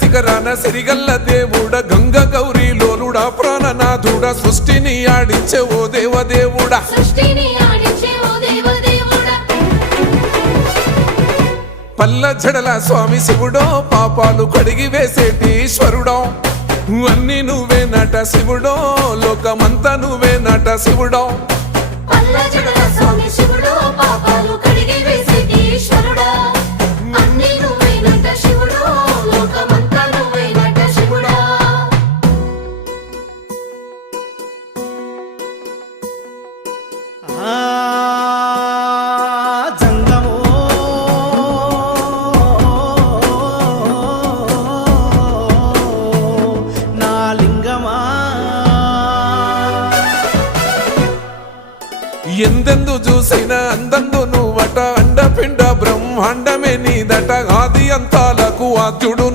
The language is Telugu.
శిఖరాన సిరిగల్ల దేవుడ గంగ గౌరీ లోలుడా ప్రాణనాథుడా సృష్టిని ఆడించే ఓ దేవదేవుడా పల్ల జడల స్వామి శివుడో పాపాలు కడిగి వేసేటి ఈశ్వరుడో అన్ని నువ్వే నట శివుడో లోకమంతా నువ్వే నట శివుడో ఎందెందు చూసిన అందందు నువ్వట అండపిండ బ్రహ్మాండమే నీదట ఆది అంతాలకు ఆద్యుడు